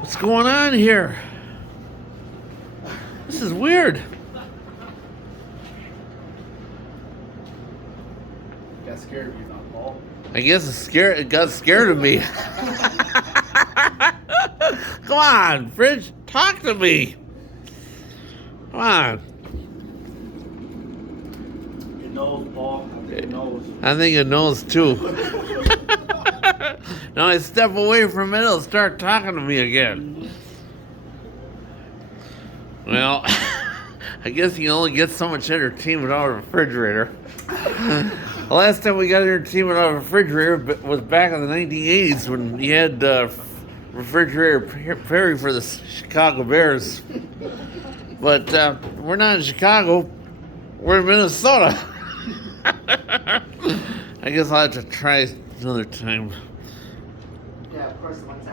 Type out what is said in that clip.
What's going on here? This is weird. Got scared of you, not Paul. I guess it got scared of me. Come on, Fridge, talk to me. Come on. It knows, Paul. It knows. I think it knows too. Now I step away from it, it'll start talking to me again. Well, I guess you can only get so much entertainment out of a refrigerator. The last time we got entertainment out of a refrigerator was back in the 1980s when you had refrigerator Perry for the Chicago Bears. But we're not in Chicago, we're in Minnesota. I guess I'll have to try another time. Yeah, of course, the one time.